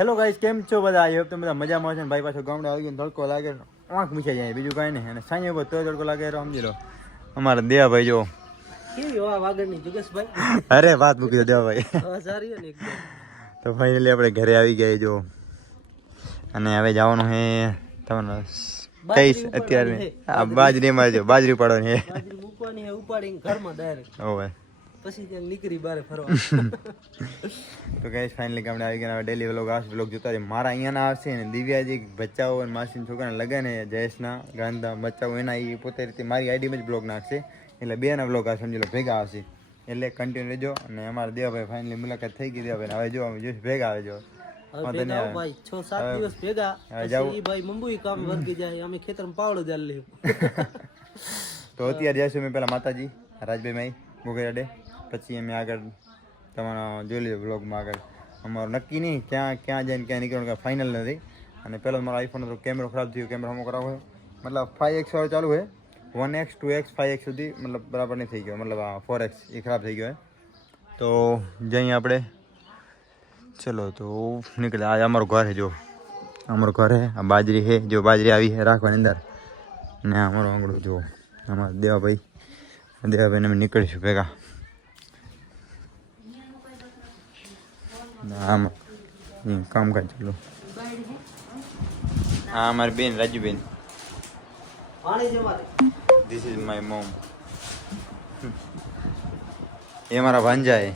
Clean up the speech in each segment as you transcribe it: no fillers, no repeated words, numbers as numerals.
Hello guys, કેમ છો બધા? આઈ હોપ તમે બધા મજામાં છો ને. ભાઈ પાછો ગામડે આવી ગયો, તડકો લાગે, આંખ મીચાઈ જાય, બીજું કાંઈ નહીં. અને સાંજે તો તડકો લાગે સમજી લો. અમારા દેવાભાઈ જો કેવી હવા વાગડની જુગેશભાઈ. અરે વાત મૂકી દો દેવાભાઈ. સારી ને એકદમ. તો ફાઇનલી આપણે ઘરે આવી ગયા જો, અને હવે જવાનું હે તમને કઈશ અત્યારે. આ બાજરી મારજો, બાજરી પાડવાની હે, બાજરી મૂકવાની હે, ઉપાડીને ઘરમાં ડાયરેક્ટ. ઓવે પછી ત્યાં નીકળી બારે ફરવા. તો ગાઈસ ફાઇનલી ગામડે આવી ગયા. ડેલી વ્લોગ આવશે, વ્લોગ જોતા રહે. મારા અહીંયાના આવશે ને દિવ્યાજી બચ્ચાઓ અને માસીના છોકરાને લગન હે, જયેશના ગાંધા બચ્ચાઓ એના, એ પોતે રીતે મારી આઈડીમાં જ બ્લોગ નાખશે. એટલે બેના બ્લોગ આ સમજી લો ભેગા આવશે, એટલે કન્ટિન્યુ રહેજો. અને અમારા દેવાભાઈ ફાઇનલી મુલાકાત થઈ ગઈ. દેવાભાઈ હવે જો અમે જોઈશ ભેગા આવે જો ભાઈ 6-7 દિવસ ભેગા પછી ભાઈ મુંબઈ કામ વર્ગી જાય, અમે ખેતરમાં પાવડો જાલ લે. તો અત્યારે જઈશું મેં પેલા માતાજી રાજભાઈ માઈ ગોગેરાડે, પછી અમે આગળ તમારા જોઈ લીધો બ્લોગમાં. આગળ અમારું નક્કી નહીં ક્યાં જઈને ક્યાં નીકળવાનું કાંઈ ફાઇનલ નથી. અને પહેલાં મારો આઈફોન હતો, કેમેરો ખરાબ થયો, કેમેરો હમો કરાવો મતલબ 5x વાળો ચાલુ છે, 1x 2x 5x સુધી મતલબ બરાબર નહીં થઈ ગયો, મતલબ આ 4x એ ખરાબ થઈ ગયો. તો જઈએ આપણે, ચલો તો નીકળે. આ અમારું ઘર છે જો, અમારું ઘર છે, આ બાજરી છે જો, બાજરી આવી છે રાખવાની અંદર. ને અમારું આંગળું જો, અમારા દેવાભાઈને અમે નીકળીશું ભેગા. આમાં કામકાજ ચાલુ. હા અમારી બેન Rajuben, this is my mom. એ મારા ભાંજા એ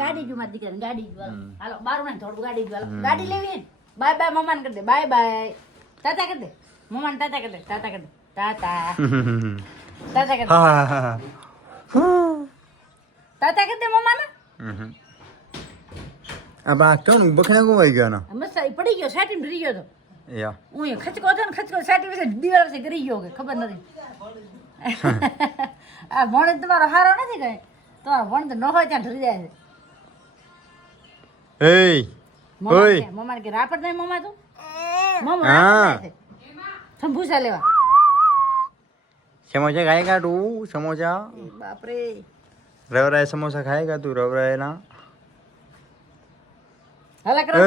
ગાડી જો મારી દીકરાને ગાડી જો હાલો બારું ને થોડું ગાડી જો ગાડી લેવી બાય બાય મમ્માને કરી દે, બાય બાય તાતા કરી દે, મમ્માને તાતા કરી દે, તાતા કરી દે, તાતા તાતા કરી દે, તાતા કરી દે મમ્માને. આ બા કોણ બખણા કોવાઈ ગયો ના મસ્ત પડી ગયો, સાટીમાં ડરી ગયો તો. યા હું ખચકો હતો ને, ખચકો સાટી વિશે દિવાલ થી કરી ગયો કે ખબર નથી. આ ભણે તમારો હારો નથી કઈ, તમારો ભણ તો ન હોય ત્યાં ઢરી જાય છે. મમ્મા કે રાપડ નહીં મમ્મા તું મમ્મા સંભૂસા લેવા સમોસા ખાएगा તું? समोसा બાપરે रवराय समोसा खाएगा तू? रवराय ना હાલા કરો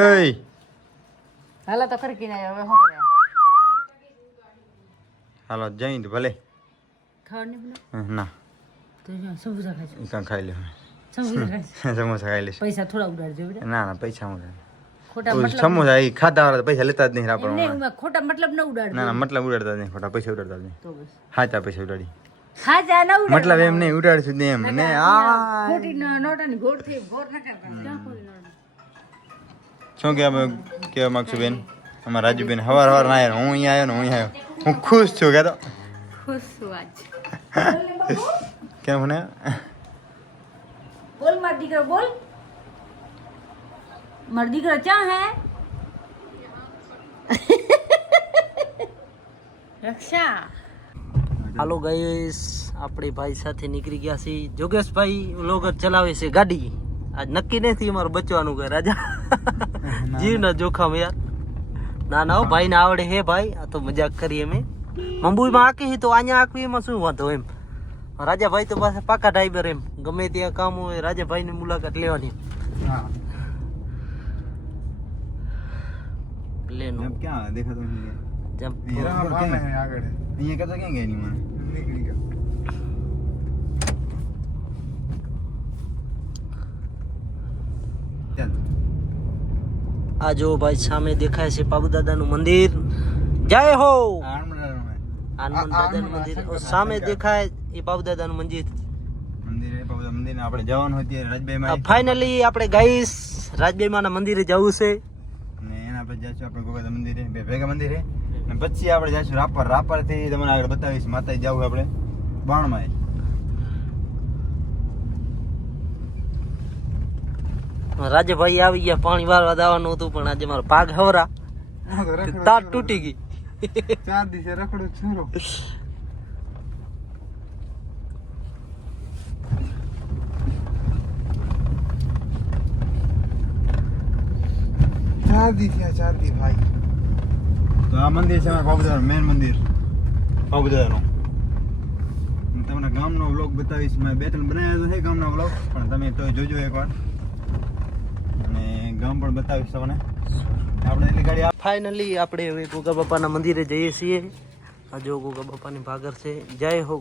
હાલા તો કરી કિના હવે શું કરે. હાલો જઈ તો ભલે ખાવા નહીં ના તો સંભૂસા ખાય છે, કાં ખાઈ લે, સંભૂસા ખાય છે. સમોસા ખાઈ લઈશ. પૈસા થોડા ઉડાડજો બેટા. ના ના પૈસા હું ખોટા મતલબ સમોસા એ ખાતા વાળા પૈસા લેતા જ નહીં રાપડ. નહીં ખોટા મતલબ ન ઉડાડજો. ના ના મતલબ ઉડાડતા જ નહીં, ખોટા પૈસા ઉડાડતા જ નહીં. તો બસ હાચા પૈસા ઉડાડી હા જા ન ઉડાડ મતલબ એમ નહીં ઉડાડશું ને એમ ને. આ ખોટી નોટાની ગોળ થઈ ગોળ ન કરતા ક્યાં ખોટી નોટ. શું કહેવા માંગશું બેન? અમારા રાજુબેન હવાર ના આવ્યા, હું અહીંયા આવ્યો ને હું અહીંયા આવ્યો, હું ખુશ છું. કહેતો ખુશ છું આજ. કેમ ને બોલ માર દીકરો બોલ, માર દીકરો ક્યાં હે? રક્ષા. હાલો ગાઈસ, આપણે ભાઈ સાથે નીકળી ગયા છીએ. જોગેશભાઈ લોકો ચલાવે છે ગાડી. આજ નક્કી નથી અમારું બચવાનું કે રાજા જીવના જોખમ યાર. ના ના ભાઈ ને આવડે હે ભાઈ, આ તો મજાક કરી અમે. મુંબઈમાં આકી તો અહીંયા આકવી એમાં શું વાંધો એમ. રાજાભાઈ તો પાસે પાકા ડ્રાઈવર એમ, ગમે ત્યાં કામ હોય રાજાભાઈ ની મુલાકાત લેવાની. પ્લેન ક્યાં દેખાતો નથી જમ્પ આગળ અહીંયા કરતા ક્યાં ગયા ની મને નીકળી ગયો. આ જો ભાઈ સામે દેખાય છે પાબુદાદાનું મંદિર. જય હો હનુમાન દાદાનું મંદિર. સામે દેખાય એ પાબુદાદાનું મંદિર. મંદિર આપણે જવાનું હોય ત્યારે રાજભાઈ ફાઇનલી આપણે ગાઈસ રાજભાઈ માના મંદિરે જવું છે. અને એના પછી જઈશું આપણે ગોગાદા મંદિરે, બે ભેગા મંદિરે. અને પછી આપણે જઈશું રાપર. રાપર થી તમને આગળ બતાવીશ માતાજી જવું આપણે બાણમાં. રાજભાઈ આવી ગયા, પાણી વારવા દાવાનું હતું પણ આજે મારો પાગ હવરા તાટ તૂટી ગઈ. 4 દિવસે રખડો છોરો. ચાર દી ભાઈ. તો આ મંદિર છે બાબુદાદાનું, મેન મંદિર બાબુદાદાનું. તમને ગામનો વ્લોગ બતાવીશ. મેં 2-3 બનાવ્યા તો છે ગામનો વ્લોગ, પણ તમે તો જોજો એકવાર, અને ગામ પણ બતાવીશ તમને. આપણે એટલી ગાડી ફાઇનલી આપણે હવે ગોગા બાપાના મંદિરે જઈએ છીએ. આ જો ગોગા બાપાની ભાગર છે. જય હો.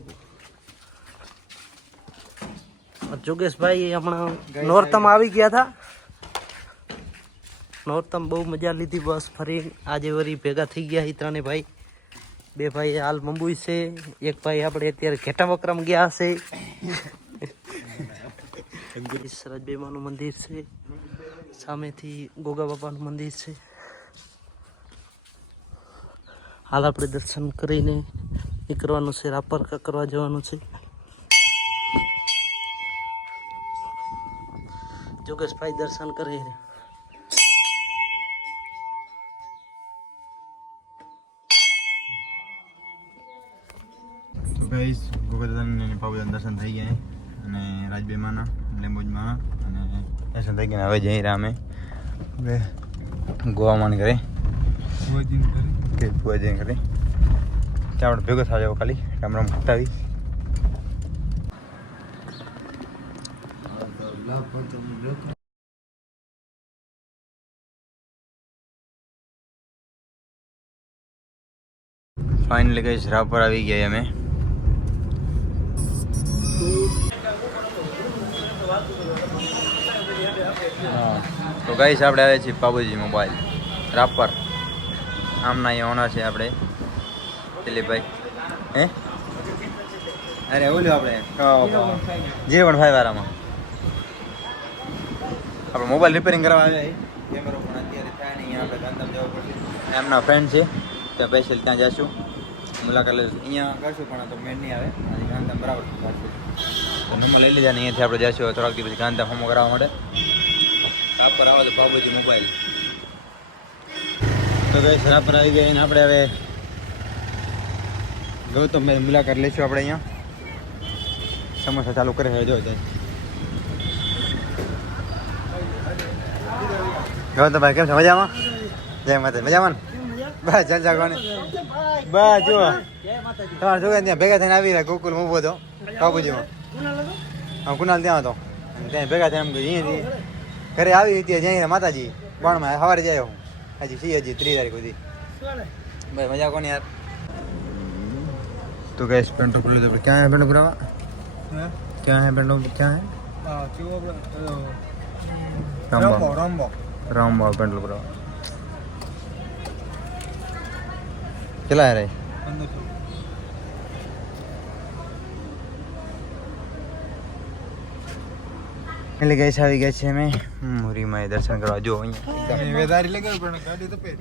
જોગેશભાઈ હમણાં નોરતમ આવી ગયા હતા. નોરતમ બહુ મજા લીધી, બસ ફરી આજે વળી ભેગા થઈ ગયા એ ત્રણે ભાઈ. 2 ભાઈ હાલ મુંબઈ છે, 1 ભાઈ આપણે અત્યારે ઘેટા વક્રમ ગયા હશે. રાજબેમાનું મંદિર છે, સામેથી ગોગા બાપાનું મંદિર છે. હાલ આપણે દર્શન કરીને નીકળવાનું છે, રાપર કરવા જવાનું છે. જોગેશભાઈ દર્શન કરે. તો ગાઈસ ગોગા પાવદાન દર્શન થઈ ગયા અને રાજબેમાના લેમ્બોજમાં અને દર્શન થઈ ગયા. હવે જઈ રહ્યા અમે હવે ગોવામાં કરે કે ભુવાજી કરે ત્યાં આપણે ભેગો થવા જાવ. ખાલી રામ રામ ખટાવી ફાઇનલી ગઈ રાપર આવી ગયા અમે. તો ગાઈસ આપણે આવે છીએ બાબુજી મોબાઈલ રાપર. આમના અહીંયા ઓનર છે આપણે દિલીપભાઈ. હે અરે ઓલું આપણે 015 વાળામાં આપણે મોબાઈલ રિપેરિંગ કરવા આવ્યા. કેમેરો પણ અત્યારે થાય નહીં, આપણે ગાંધીધામ જવું પડશે. એમના ફ્રેન્ડ છે ત્યાં સ્પેશિયલ ત્યાં જઈશું, મુલાકાત લઈશું. અહીંયા કરશું પણ તો મેળ નહીં આવે. ગાંધીધામ બરાબર થશે તો નંબર લઈ લીધા ને અહીંયાથી આપણે જઈશું થોડાક દિવસ ગાંધીધામ હોમો કરાવવા માટે. રાપર આવે તો બાબુજી મોબાઈલ. તો ગઈ રાપર આવી ગઈ અને આપણે હવે ગૌતમ મુલાકાત લઈશું. આપણે અહીંયા સમોસા ચાલુ કરે છે, જો ગૌતમભાઈ કેમ છે? મજામાં? જય માતા. મજામાં? બસ જલસા કોને બસ જુઓ તમારા છોકરા ત્યાં ભેગા થઈને આવી રહ્યા. ગોકુલ ઊભો હતો બાબુજીમાં. હા કુનાલ ત્યાં હતો, ત્યાં ભેગા થઈને એમ અહીંયાથી ઘરે આવી ત્યાં જઈને માતાજી બાણમાં સવારે જાય. હું હજી 3 તારીખ સુધી. ભાઈ મજા કોને યાર. तो गैस पेंटो खुले तो क्या है पेंटो पूरा क्या है पेंटो क्या है रामबो रामबो रामबो पेंटो पूरा चला है रे એટલે ગેસ આવી ગયા છે. અમે મુરીમાં દર્શન કરવા જો અહીંયા વેદારી લગાવ પણ ગાડી તો પેર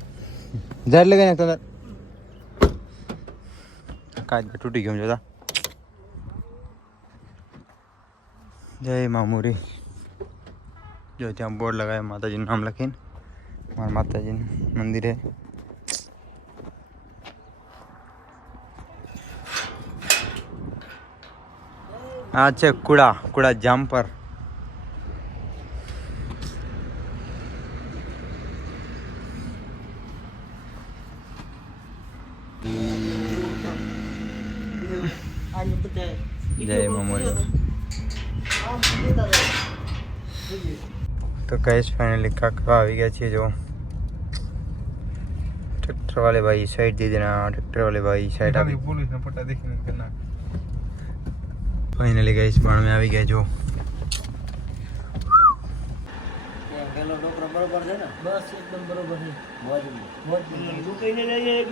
જાર લગાને તો કાચ તૂટી ગયું જોતા. જય મામુરી. જો ત્યાં બોર્ડ લગાવ્યા માતાજીનું નામ લખીને. મારા માતાજીનું મંદિર છે. આ છે કુડા જામપર. જય મામુરી. तो कैश फाइनली काका आ गया छे. जो ट्रैक्टर वाले भाई साइड दे देना. ट्रैक्टर वाले भाई साइड आ पुलिस ने पट्टा देखने करना. फाइनली गाइस बाण में आ गया. जो પેલો ડોકરો બરોબર છે ને? બસ એકદમ બરોબર છે. મોજ મોજ દુકાઈને લઈએ એક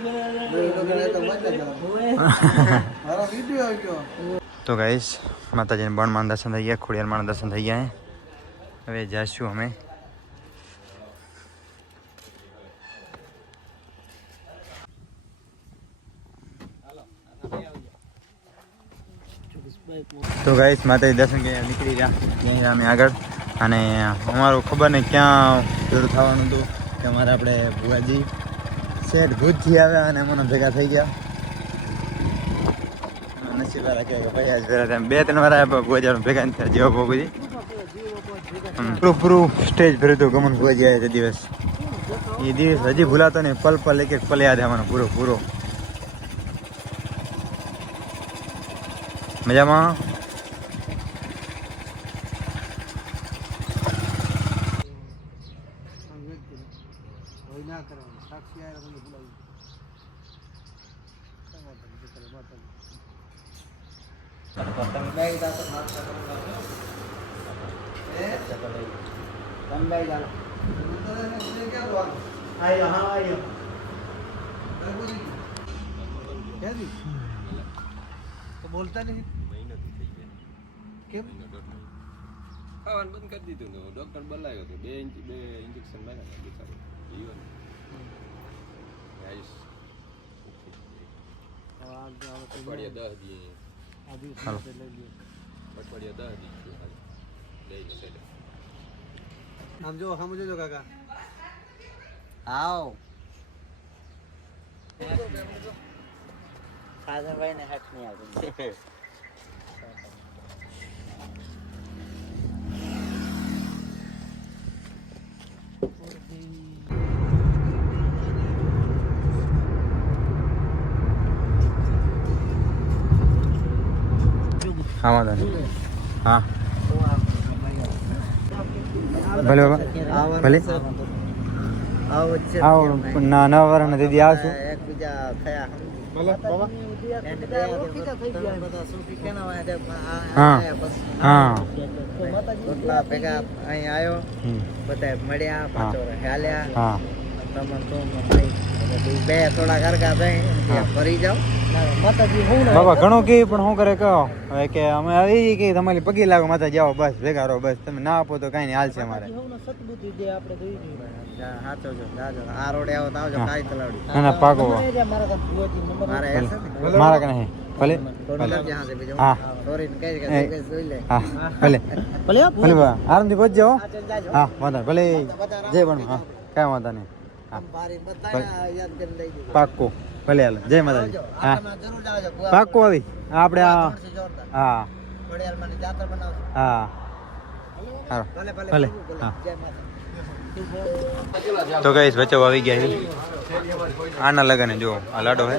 મારો વિડિયો આવ્યો. तो गाइस माताजी ने बणमान दर्शन થઈ ગયા. ખોડિયાર માના દર્શન થઈ ગયા. હવે જાશું અમે. તો ગાઈસ માતાજી દર્શન કરીને નીકળી ગયા. ત્યાં અમે આગળ અને અમારું ખબર નહીં ક્યાં પૂરું થવાનું હતું કે અમારે આપણે ભુવાજી શેઠ ભૂતથી આવ્યા અને મને ભેગા થઈ ગયા. નસીબ વાળા કહેવાય ભાઈ આજ ભેગા થયા. 2-3 વાર આવ્યા ભુવાજી ભેગા નથી થયા. જેવા ભોગુજી પૂરું સ્ટેજ ભર્યું હતું. ગમન ભુવાજી આવ્યા તે દિવસ. એ દિવસ હજી ભૂલાતો નહીં. પલ પલ એક એક પલ યાદ આવવાનો પૂરો. મજામાં? બોલતા નહીં કેમ ખાવાનું બંધ કરી દીધું ને ડોક્ટર બોલાવ્યો તો 2 ઇન્જેક્શન માર્યા બિચારો જીવન આયુષ અઠવાડિયા 10 દી અઠવાડિયા 10 દી લઈને છે સમજો સમજો કાકા આવ કાજલભાઈ ને હાથ નહીં આવતું હા વાંધો નહીં. હા ભલે બાબા ભલે આવો ના નવા વર્ષના દીદી આવશું. એકબીજા થયા હા હા ભેગા અહીં આવ્યો બધા મળ્યા પાછો હાલ્યા હા બે થોડા ઘરકા થઈ ફરી જાવ બાબા ઘણું કે પણ શું કરે કહો હવે કે અમે આવી કે તમારી પગી લાગો માતા જાઓ બસ ભેગા રહો બસ તમે ના આપો તો કઈ નહીં હાલશે અમારે. આ રોડે આવો તો આવજો કાઈ તલાવડી ના ના પાકો મારા કે નહીં ભલે હા હા ભલે ભલે બા આરામથી પહોંચજો. હા વાંધો ભલે જય પણ હા કાંઈ વાંધો નહીં હા પાક્કો ભલે હાલો જય માતાજી. હા પાક્કો આવી આપણે હા હા હા ભલે હા. તો ગાઈસ બચાવ આવી ગયા છે આના લગન જો આ લાડો હે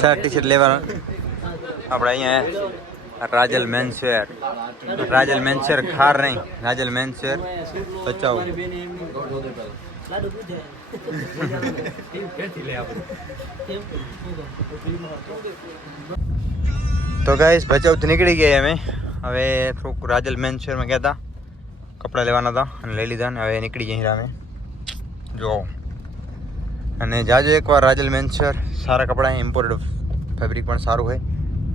શર્ટ ટી શર્ટ લેવાનો આપણે અહીંયા રાજલ મેન્સવેર ખાર નહીં રાજલ મેન્સવેર બચાવ. તો ગાઈસ બચાવથી નીકળી ગયા અમે હવે થોડુંક રાજલ મેન્સવેરમાં ગયા હતા કપડાં લેવાના હતા અને લઈ લીધા ને હવે નીકળી જઈએ અમે જો. અને જાજો એકવાર રાજલ મેન્સવેર સારા कपड़ा है इम्पोर्टेड फैब्रिक પણ સારું है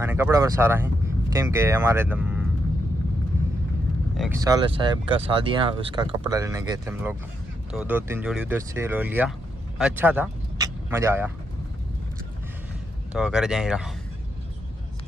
અને कपड़ा પણ સારા है કેમ કે हमारे एक साल साहब का शादी है उसका कपड़ा लेने गए थे हम लोग तो 2-3 जोड़ी उधर से ले लिया अच्छा था मज़ा आया तो घर जा ही रहा.